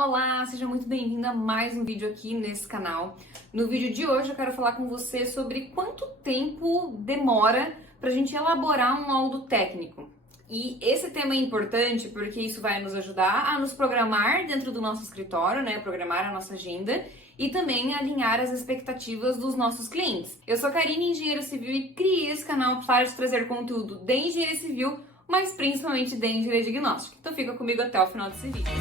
Olá, seja muito bem-vinda a mais um vídeo aqui nesse canal. No vídeo de hoje eu quero falar com você sobre quanto tempo demora para a gente elaborar um laudo técnico. E esse tema é importante porque isso vai nos ajudar a nos programar dentro do nosso escritório, né? Programar a nossa agenda e também alinhar as expectativas dos nossos clientes. Eu sou a Karine, engenheira civil, e criei esse canal para te trazer conteúdo de engenharia civil, mas principalmente de engenharia diagnóstica. Então fica comigo até o final desse vídeo.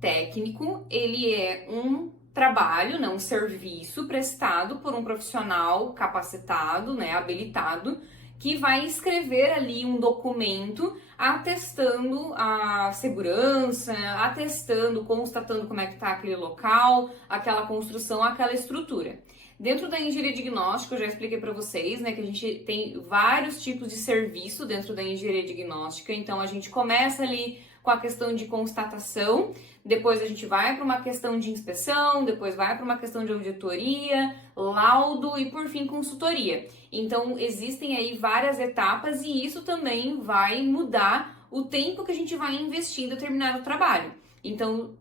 Técnico, ele é um trabalho, né, um serviço prestado por um profissional capacitado, né, habilitado, que vai escrever ali um documento atestando a segurança, atestando, constatando como é que está aquele local, aquela construção, aquela estrutura. Dentro da engenharia diagnóstica, eu já expliquei para vocês, né, que a gente tem vários tipos de serviço dentro da engenharia diagnóstica. Então, a gente começa ali com a questão de constatação, depois a gente vai para uma questão de inspeção, depois vai para uma questão de auditoria, laudo e, por fim, consultoria. Então, existem aí várias etapas e isso também vai mudar o tempo que a gente vai investir em determinado trabalho. Então,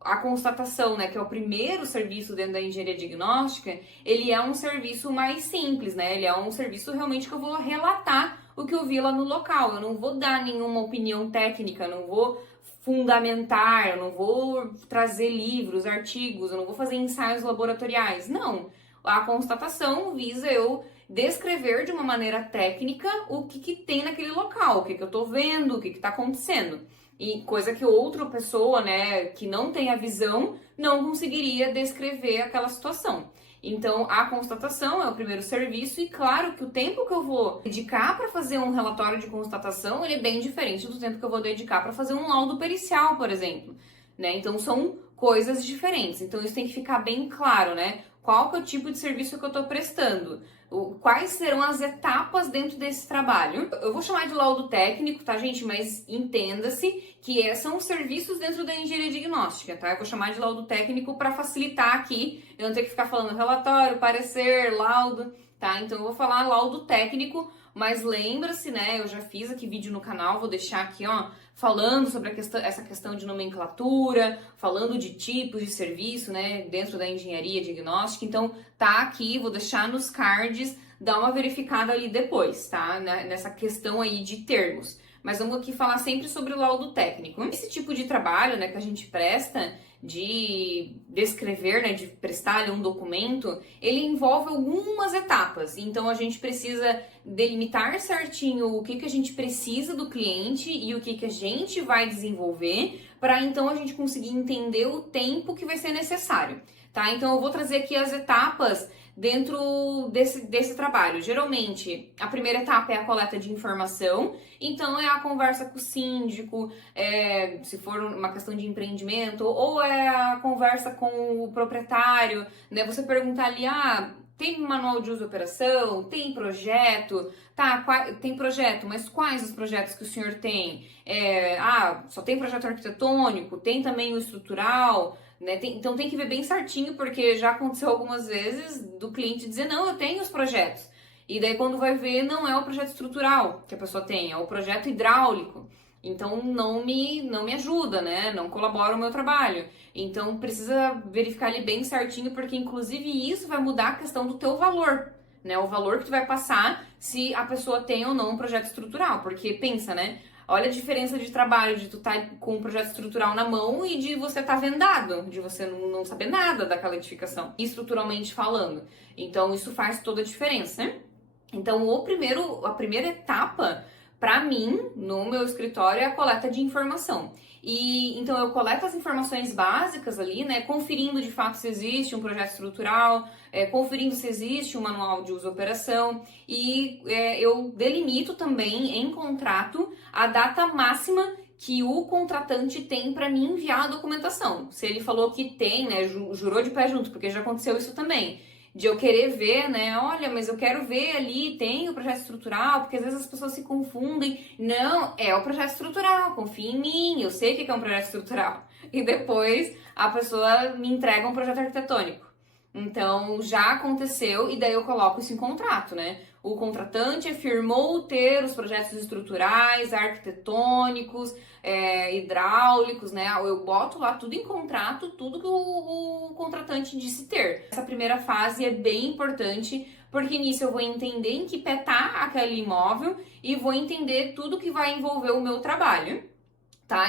a constatação, né, que é o primeiro serviço dentro da engenharia diagnóstica, ele é um serviço mais simples, né? Ele é um serviço realmente que eu vou relatar o que eu vi lá no local. Eu não vou dar nenhuma opinião técnica, não vou fundamentar, eu não vou trazer livros, artigos, eu não vou fazer ensaios laboratoriais. Não. A constatação visa eu descrever de uma maneira técnica o que tem naquele local, o que eu tô vendo, o que tá acontecendo. E coisa que outra pessoa, né, que não tem a visão, não conseguiria descrever aquela situação. Então, a constatação é o primeiro serviço e claro que o tempo que eu vou dedicar para fazer um relatório de constatação, ele é bem diferente do tempo que eu vou dedicar para fazer um laudo pericial, por exemplo, né? Então, são coisas diferentes. Então, isso tem que ficar bem claro, né? Qual que é o tipo de serviço que eu estou prestando? Quais serão as etapas dentro desse trabalho? Eu vou chamar de laudo técnico, tá, gente? Mas entenda-se que são serviços dentro da engenharia diagnóstica, tá? Eu vou chamar de laudo técnico para facilitar aqui, eu não ter que ficar falando relatório, parecer, laudo, tá? Então eu vou falar laudo técnico, mas lembra-se, né? Eu já fiz aqui vídeo no canal, vou deixar aqui, ó, falando sobre essa questão de nomenclatura, falando de tipos de serviço, né, dentro da engenharia diagnóstica. Então, tá aqui, vou deixar nos cards, dá uma verificada ali depois, tá? Nessa questão aí de termos. Mas vamos aqui falar sempre sobre o laudo técnico. Esse tipo de trabalho, né, que a gente presta, de descrever, né, de prestar ali um documento, ele envolve algumas etapas. Então, a gente precisa delimitar certinho o que a gente precisa do cliente e o que a gente vai desenvolver, para então a gente conseguir entender o tempo que vai ser necessário, tá? Então, eu vou trazer aqui as etapas dentro desse trabalho. Geralmente, a primeira etapa é a coleta de informação, então é a conversa com o síndico, se for uma questão de empreendimento, ou é a conversa com o proprietário, né? Você perguntar ali, tem manual de uso e operação, tem projeto, tá, tem projeto, mas quais os projetos que o senhor tem? Só tem projeto arquitetônico, tem também o estrutural, né? Então tem que ver bem certinho, porque já aconteceu algumas vezes do cliente dizer, não, eu tenho os projetos. E daí quando vai ver, não é o projeto estrutural que a pessoa tem, é o projeto hidráulico. Então não me ajuda, né? Não colabora o meu trabalho. Então precisa verificar ali bem certinho, porque inclusive isso vai mudar a questão do teu valor, né? O valor que tu vai passar se a pessoa tem ou não um projeto estrutural. Porque pensa, né? Olha a diferença de trabalho de tu estar com um projeto estrutural na mão e de você estar vendado, de você não saber nada daquela edificação, estruturalmente falando. Então isso faz toda a diferença, né? Então a primeira etapa para mim, no meu escritório, é a coleta de informação. E então eu coleto as informações básicas ali, né? Conferindo de fato se existe um projeto estrutural, conferindo se existe um manual de uso e operação. E eu delimito também em contrato a data máxima que o contratante tem para me enviar a documentação. Se ele falou que tem, né? Jurou de pé junto, porque já aconteceu isso também. De eu querer ver, né? Olha, mas eu quero ver ali, tem o projeto estrutural, porque às vezes as pessoas se confundem. Não, é o projeto estrutural, confia em mim, eu sei o que é um projeto estrutural. E depois a pessoa me entrega um projeto arquitetônico. Então, já aconteceu e daí eu coloco isso em contrato, né? o contratante afirmou ter os projetos estruturais, arquitetônicos, hidráulicos, né? Eu boto lá tudo em contrato, tudo que o contratante disse ter. Essa primeira fase é bem importante, porque nisso eu vou entender em que pé tá aquele imóvel e vou entender tudo que vai envolver o meu trabalho. Tá?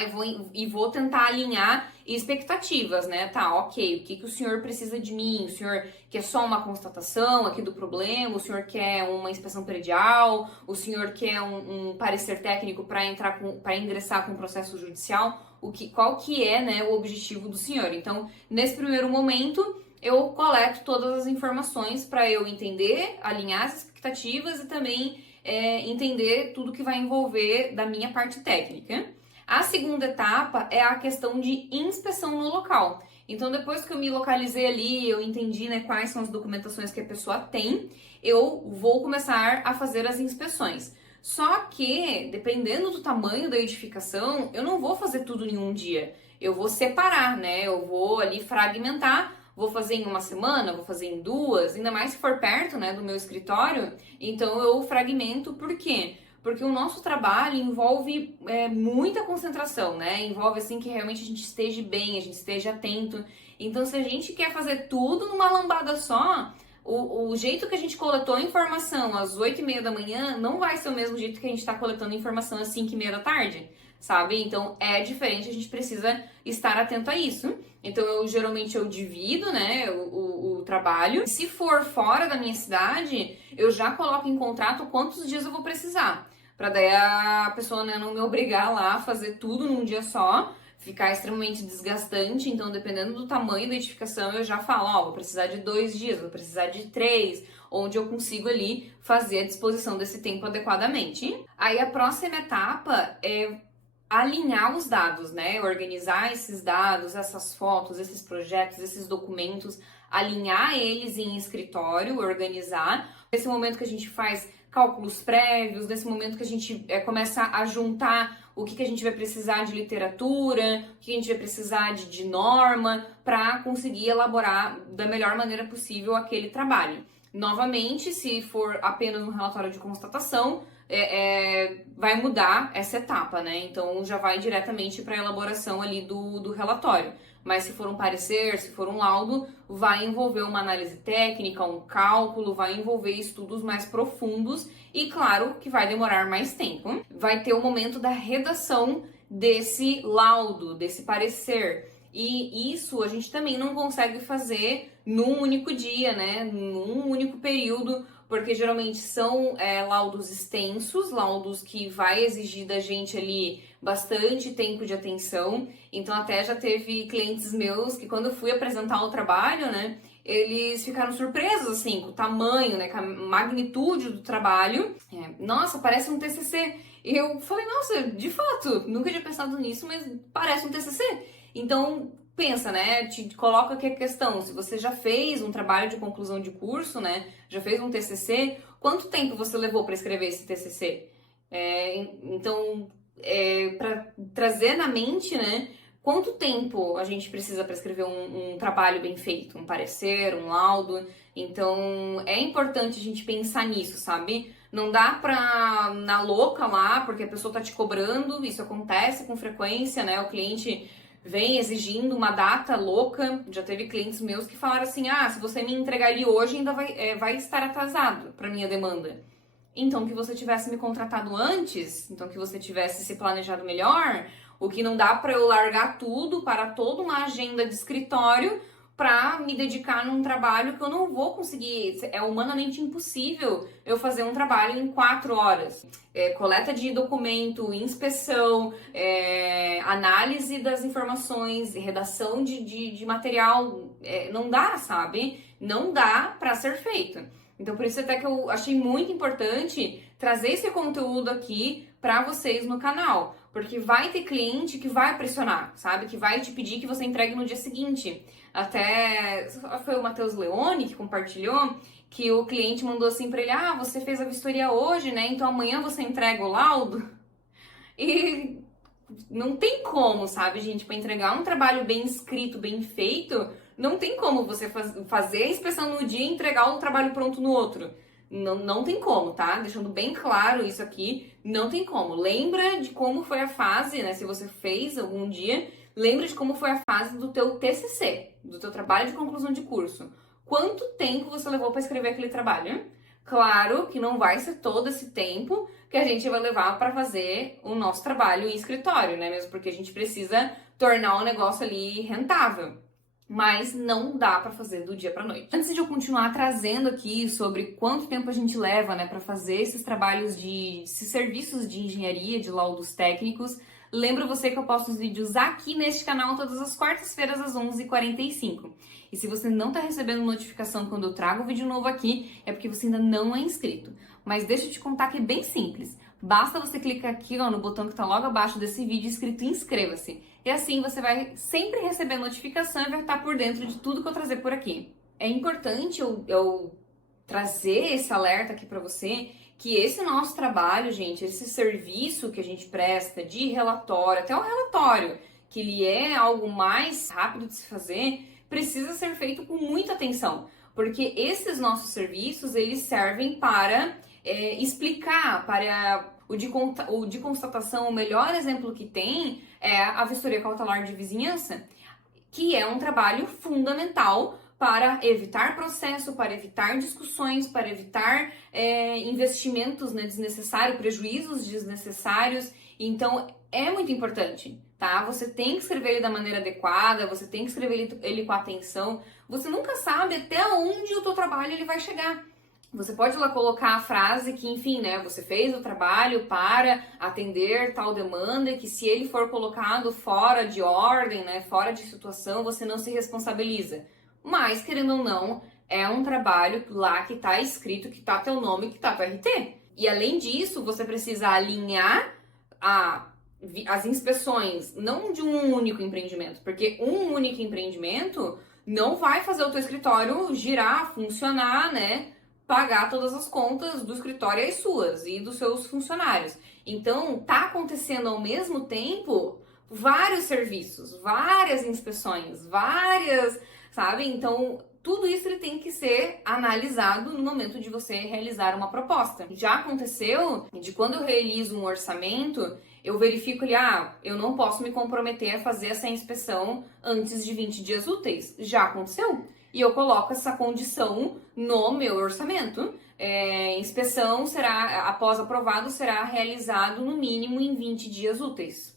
E vou tentar alinhar expectativas, né? Tá, ok, o que o senhor precisa de mim? O senhor quer só uma constatação aqui do problema? O senhor quer uma inspeção predial? O senhor quer um parecer técnico para ingressar com o processo judicial? Qual que é, né, o objetivo do senhor? Então, nesse primeiro momento, eu coleto todas as informações para eu entender, alinhar as expectativas e também entender tudo que vai envolver da minha parte técnica. A segunda etapa é a questão de inspeção no local. Então, depois que eu me localizei ali, eu entendi, né, quais são as documentações que a pessoa tem, eu vou começar a fazer as inspeções. Só que, dependendo do tamanho da edificação, eu não vou fazer tudo em um dia. Eu vou separar, né? Eu vou ali fragmentar. Vou fazer em uma semana, vou fazer em duas, ainda mais se for perto, né, do meu escritório. Então, eu fragmento, por quê? Porque o nosso trabalho envolve muita concentração, né? Envolve, assim, que realmente a gente esteja bem, a gente esteja atento. Então, se a gente quer fazer tudo numa lambada só, o jeito que a gente coletou a informação às 8h30 da manhã não vai ser o mesmo jeito que a gente está coletando informação às 5h30 da tarde, sabe? Então, é diferente, a gente precisa estar atento a isso. Então, geralmente eu divido, né, o trabalho. Se for fora da minha cidade, eu já coloco em contrato quantos dias eu vou precisar. Pra daí a pessoa, né, não me obrigar lá a fazer tudo num dia só, ficar extremamente desgastante. Então, dependendo do tamanho da edificação, eu já falo, ó, vou precisar de 2 dias, vou precisar de 3, onde eu consigo ali fazer a disposição desse tempo adequadamente. Aí a próxima etapa é alinhar os dados, né? Organizar esses dados, essas fotos, esses projetos, esses documentos, alinhar eles em escritório, organizar. Nesse momento que a gente faz cálculos prévios, nesse momento que a gente começa a juntar o que a gente vai precisar de literatura, o que a gente vai precisar de norma, para conseguir elaborar da melhor maneira possível aquele trabalho. Novamente, se for apenas um relatório de constatação, vai mudar essa etapa, né? Então já vai diretamente para a elaboração ali do relatório. Mas se for um parecer, se for um laudo, vai envolver uma análise técnica, um cálculo, vai envolver estudos mais profundos e, claro, que vai demorar mais tempo. Vai ter o momento da redação desse laudo, desse parecer. E isso a gente também não consegue fazer num único dia, né? Num único período, porque geralmente são laudos extensos, laudos que vai exigir da gente ali bastante tempo de atenção. Então até já teve clientes meus que quando eu fui apresentar o trabalho, né, eles ficaram surpresos, assim, com o tamanho, né, com a magnitude do trabalho. Nossa, parece um TCC. E eu falei, nossa, de fato, nunca tinha pensado nisso, mas parece um TCC. Então, pensa, né? Te coloca aqui a questão, se você já fez um trabalho de conclusão de curso, né? Já fez um TCC, quanto tempo você levou para escrever esse TCC? Então, para trazer na mente, né? Quanto tempo a gente precisa para escrever um trabalho bem feito, um parecer, um laudo? Então, é importante a gente pensar nisso, sabe? Não dá pra na louca lá, porque a pessoa tá te cobrando, isso acontece com frequência, né? O cliente vem exigindo uma data louca. Já teve clientes meus que falaram assim, se você me entregar ele hoje, ainda vai estar atrasado para minha demanda. Então, que você tivesse me contratado antes, então que você tivesse se planejado melhor, o que não dá para eu largar tudo para toda uma agenda de escritório para me dedicar num trabalho que eu não vou conseguir. É humanamente impossível eu fazer um trabalho em 4 horas. Coleta de documento, inspeção, análise das informações, redação de material. Não dá, sabe? Não dá para ser feito. Então, por isso até que eu achei muito importante trazer esse conteúdo aqui para vocês no canal. Porque vai ter cliente que vai pressionar, sabe? Que vai te pedir que você entregue no dia seguinte. Até foi o Matheus Leone que compartilhou que o cliente mandou assim para ele, você fez a vistoria hoje, né? Então amanhã você entrega o laudo. E não tem como, sabe, gente? Para entregar um trabalho bem escrito, bem feito, não tem como você fazer a inspeção no dia e entregar o trabalho pronto no outro. Não tem como, tá? Deixando bem claro isso aqui, não tem como. Lembra de como foi a fase, né? Se você fez algum dia, lembra de como foi a fase do teu TCC, do teu trabalho de conclusão de curso. Quanto tempo você levou para escrever aquele trabalho? Claro que não vai ser todo esse tempo que a gente vai levar para fazer o nosso trabalho em escritório, né? Mesmo porque a gente precisa tornar o negócio ali rentável. Mas não dá para fazer do dia para noite. Antes de eu continuar trazendo aqui sobre quanto tempo a gente leva, né, para fazer esses trabalhos esses serviços de engenharia, de laudos técnicos, lembro você que eu posto os vídeos aqui neste canal todas as quartas-feiras às 11h45. E se você não está recebendo notificação quando eu trago um vídeo novo aqui, é porque você ainda não é inscrito. Mas deixa eu te contar que é bem simples. Basta você clicar aqui, ó, no botão que está logo abaixo desse vídeo escrito inscreva-se. E assim você vai sempre receber notificação e vai estar por dentro de tudo que eu trazer por aqui. É importante eu trazer esse alerta aqui para você que esse nosso trabalho, gente, esse serviço que a gente presta de relatório, até o relatório, que ele é algo mais rápido de se fazer, precisa ser feito com muita atenção. Porque esses nossos serviços, eles servem para explicar, para o de constatação, o melhor exemplo que tem é a vistoria cautelar de vizinhança, que é um trabalho fundamental para evitar processo, para evitar discussões, para evitar investimentos, né, desnecessários, prejuízos desnecessários. Então, é muito importante, tá? Você tem que escrever ele da maneira adequada, você tem que escrever ele com atenção. Você nunca sabe até onde o teu trabalho ele vai chegar. Você pode lá colocar a frase que, enfim, né, você fez o trabalho para atender tal demanda e que se ele for colocado fora de ordem, né, fora de situação, você não se responsabiliza. Mas, querendo ou não, é um trabalho lá que tá escrito, que tá teu nome, que tá teu RT. E além disso, você precisa alinhar as inspeções, não de um único empreendimento, porque um único empreendimento não vai fazer o teu escritório girar, funcionar, né? Pagar todas as contas do escritório as suas e dos seus funcionários. Então, tá acontecendo ao mesmo tempo vários serviços, várias inspeções, sabe? Então, tudo isso ele tem que ser analisado no momento de você realizar uma proposta. Já aconteceu de quando eu realizo um orçamento, eu verifico ali, eu não posso me comprometer a fazer essa inspeção antes de 20 dias úteis. Já aconteceu? E eu coloco essa condição no meu orçamento. Inspeção será, após aprovado, será realizado no mínimo em 20 dias úteis.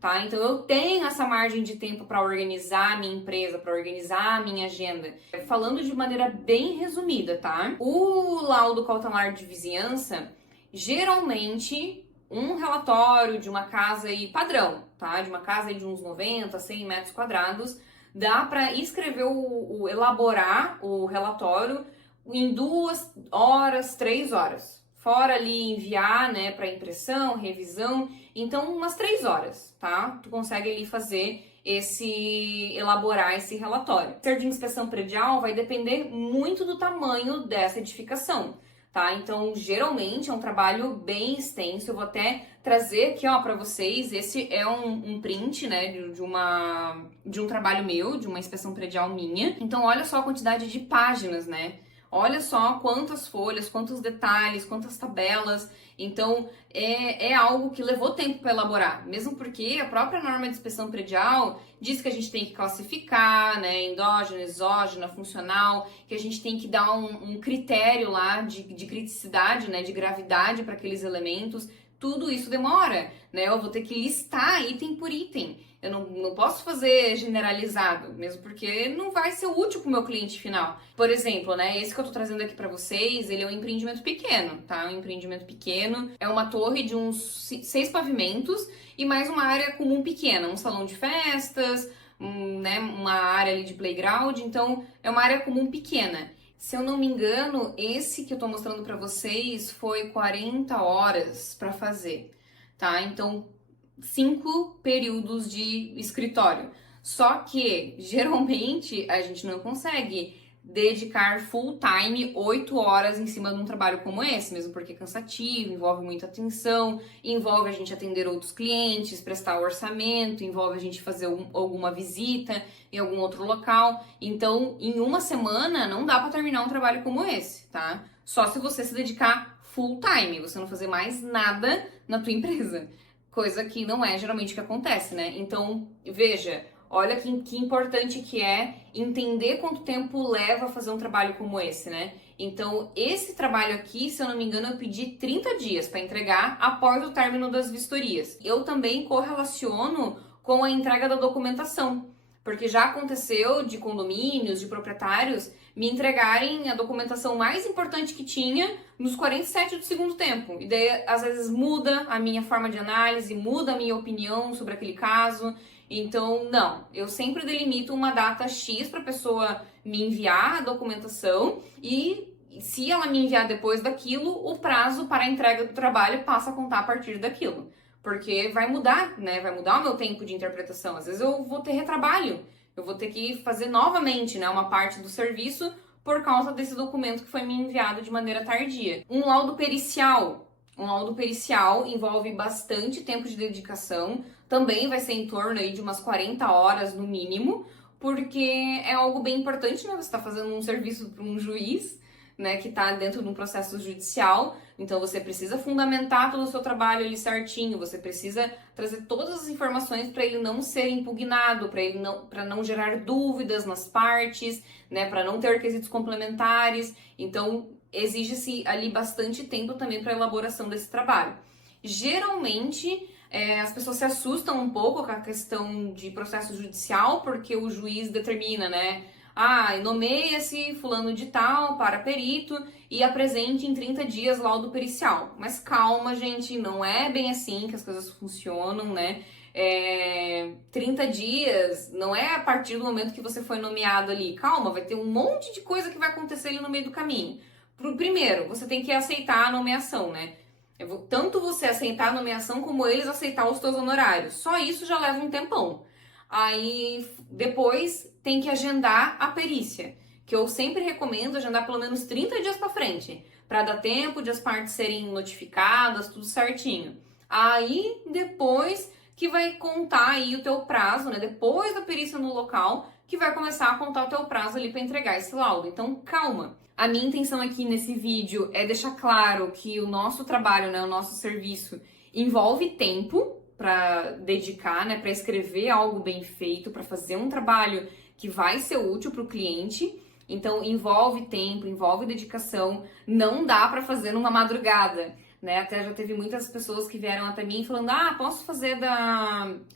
Tá? Então eu tenho essa margem de tempo para organizar a minha empresa, para organizar a minha agenda. Falando de maneira bem resumida, tá? O laudo cautelar de vizinhança, geralmente um relatório de uma casa aí padrão, tá? De uma casa aí de uns 90, 100 metros quadrados, dá para escrever elaborar o relatório em 2 horas, 3 horas. Fora ali enviar, né, para impressão, revisão, então umas 3 horas, tá? Tu consegue ali fazer elaborar esse relatório. O ser de inspeção predial vai depender muito do tamanho dessa edificação, tá? Então, geralmente é um trabalho bem extenso. Eu vou até trazer aqui, ó, para vocês. Esse é um print, né, de um trabalho meu, de uma inspeção predial minha. Então, olha só a quantidade de páginas, né? Olha só quantas folhas, quantos detalhes, quantas tabelas. Então, é algo que levou tempo para elaborar, mesmo porque a própria norma de inspeção predial diz que a gente tem que classificar, né, endógena, exógena, funcional, que a gente tem que dar um critério lá de criticidade, né, de gravidade para aqueles elementos. Tudo isso demora, né? Eu vou ter que listar item por item. Eu não posso fazer generalizado, mesmo porque não vai ser útil para o meu cliente final. Por exemplo, né? Esse que eu tô trazendo aqui para vocês, ele é um empreendimento pequeno, tá? Um empreendimento pequeno. É uma torre de uns 6 pavimentos e mais uma área comum pequena. Um salão de festas, né? Uma área ali de playground. Então, é uma área comum pequena. Se eu não me engano, esse que eu tô mostrando para vocês foi 40 horas para fazer, tá? Então, 5 períodos de escritório. Só que, geralmente, a gente não consegue dedicar full time 8 horas em cima de um trabalho como esse, mesmo porque é cansativo, envolve muita atenção, envolve a gente atender outros clientes, prestar orçamento, envolve a gente fazer alguma visita em algum outro local. Então, em uma semana, não dá para terminar um trabalho como esse, tá? Só se você se dedicar full time, você não fazer mais nada na tua empresa. Coisa que não é geralmente o que acontece, né? Então, veja, olha que importante que é entender quanto tempo leva a fazer um trabalho como esse, né? Então, esse trabalho aqui, se eu não me engano, eu pedi 30 dias para entregar após o término das vistorias. Eu também correlaciono com a entrega da documentação, porque já aconteceu de condomínios, de proprietários, me entregarem a documentação mais importante que tinha nos 47 do segundo tempo. E daí, às vezes, muda a minha forma de análise, muda a minha opinião sobre aquele caso. Então, não, eu sempre delimito uma data X para a pessoa me enviar a documentação e se ela me enviar depois daquilo, o prazo para a entrega do trabalho passa a contar a partir daquilo. Porque vai mudar, né? Vai mudar o meu tempo de interpretação. Às vezes eu vou ter retrabalho, eu vou ter que fazer novamente, né, uma parte do serviço por causa desse documento que foi me enviado de maneira tardia. Um laudo pericial. Um laudo pericial envolve bastante tempo de dedicação, também vai ser em torno aí de umas 40 horas no mínimo, porque é algo bem importante, né? Você está fazendo um serviço para um juiz, né, que está dentro de um processo judicial, então você precisa fundamentar todo o seu trabalho ali certinho, você precisa trazer todas as informações para ele não ser impugnado, para não gerar dúvidas nas partes, né, para não ter quesitos complementares. Então exige-se ali bastante tempo também para a elaboração desse trabalho. Geralmente as pessoas se assustam um pouco com a questão de processo judicial, porque o juiz determina, né? Nomeia-se fulano de tal para perito e apresente em 30 dias laudo pericial. Mas calma, gente, não é bem assim que as coisas funcionam, né? 30 dias não é a partir do momento que você foi nomeado ali. Calma, vai ter um monte de coisa que vai acontecer ali no meio do caminho. Primeiro, você tem que aceitar a nomeação, né? Tanto você aceitar a nomeação como eles aceitar os seus honorários. Só isso já leva um tempão. Aí depois tem que agendar a perícia, que eu sempre recomendo agendar pelo menos 30 dias para frente, para dar tempo de as partes serem notificadas, tudo certinho. Aí depois que vai contar aí o teu prazo, né? Depois da perícia no local, que vai começar a contar o teu prazo ali para entregar esse laudo. Então, calma. A minha intenção aqui nesse vídeo é deixar claro que o nosso trabalho, né, o nosso serviço envolve tempo para dedicar, né, para escrever algo bem feito, para fazer um trabalho que vai ser útil para o cliente. Então, envolve tempo, envolve dedicação, não dá para fazer numa madrugada, né? Até já teve muitas pessoas que vieram até mim falando: posso fazer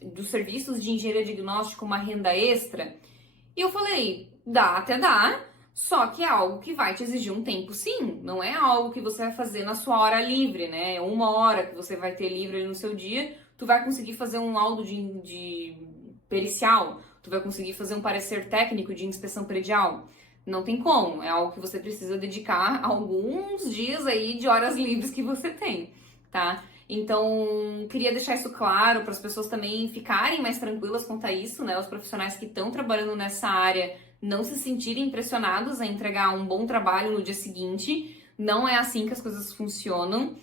dos serviços de engenharia diagnóstica uma renda extra? E eu falei: até dá, só que é algo que vai te exigir um tempo, sim. Não é algo que você vai fazer na sua hora livre, né? 1 hora que você vai ter livre ali no seu dia, tu vai conseguir fazer um laudo de pericial, tu vai conseguir fazer um parecer técnico de inspeção predial. Não tem como, é algo que você precisa dedicar alguns dias aí de horas livres que você tem, tá? Então, queria deixar isso claro para as pessoas também ficarem mais tranquilas quanto a isso, né? Os profissionais que estão trabalhando nessa área não se sentirem pressionados a entregar um bom trabalho no dia seguinte. Não é assim que as coisas funcionam.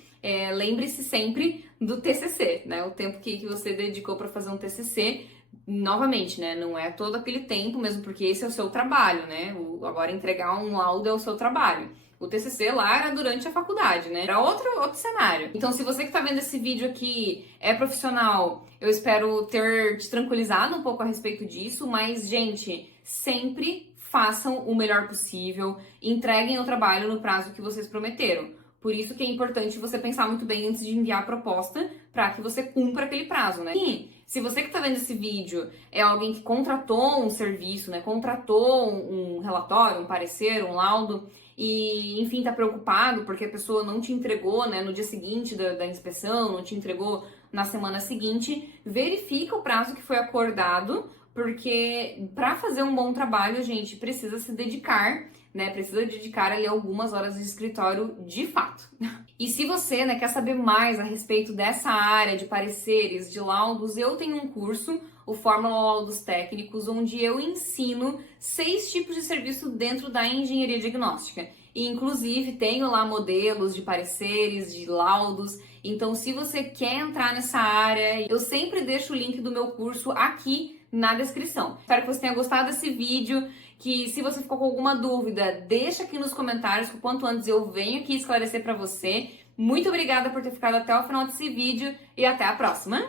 Lembre-se sempre do TCC, né? O tempo que você dedicou para fazer um TCC. Novamente, né? Não é todo aquele tempo mesmo, porque esse é o seu trabalho, né? Agora entregar um laudo é o seu trabalho. O TCC lá era durante a faculdade, né? Era outro cenário. Então, se você que tá vendo esse vídeo aqui é profissional, eu espero ter te tranquilizado um pouco a respeito disso, mas, gente, sempre façam o melhor possível, entreguem o trabalho no prazo que vocês prometeram. Por isso que é importante você pensar muito bem antes de enviar a proposta para que você cumpra aquele prazo, né? E se você que está vendo esse vídeo é alguém que contratou um serviço, né? Contratou um relatório, um parecer, um laudo e, enfim, está preocupado porque a pessoa não te entregou, né, no dia seguinte da inspeção, não te entregou na semana seguinte, verifica o prazo que foi acordado, porque para fazer um bom trabalho, gente, precisa se dedicar, né? Precisa dedicar ali algumas horas de escritório de fato. E se você, né, quer saber mais a respeito dessa área de pareceres, de laudos, eu tenho um curso, o Fórmula Laudos Técnicos, onde eu ensino 6 tipos de serviço dentro da engenharia diagnóstica. e inclusive tenho lá modelos de pareceres, de laudos. Então, se você quer entrar nessa área, eu sempre deixo o link do meu curso aqui na descrição. Espero que você tenha gostado desse vídeo, que se você ficou com alguma dúvida, deixa aqui nos comentários, que o quanto antes eu venho aqui esclarecer para você. Muito obrigada por ter ficado até o final desse vídeo e até a próxima!